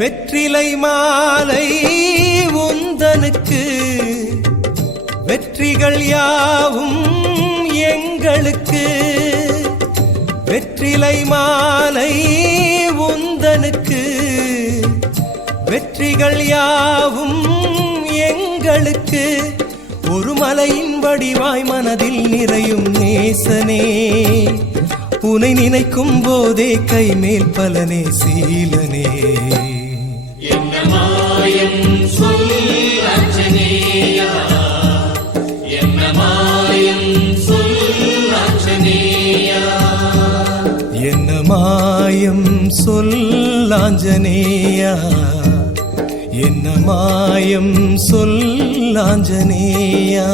வெற்றிலை மாலை உந்தனுக்கு வெற்றிகள் யாவும் எங்களுக்கு. வெற்றிலை மாலை உந்தனுக்கு வெற்றிகள் யாவும் எங்களுக்கு. ஒரு மலையின் வடிவாய் மனதில் நிறையும் நேசனே, உனை நினைக்கும் போதே கைமேல் பலனே சீலனே. என்ன மாயம் சொல் ஆஞ்சநேயா, என்ன மாயம் சொல் ஆஞ்சநேயா. என்ன மாயம் சொல் ஆஞ்சநேயா, என்ன மாயம் சொல் ஆஞ்சநேயா.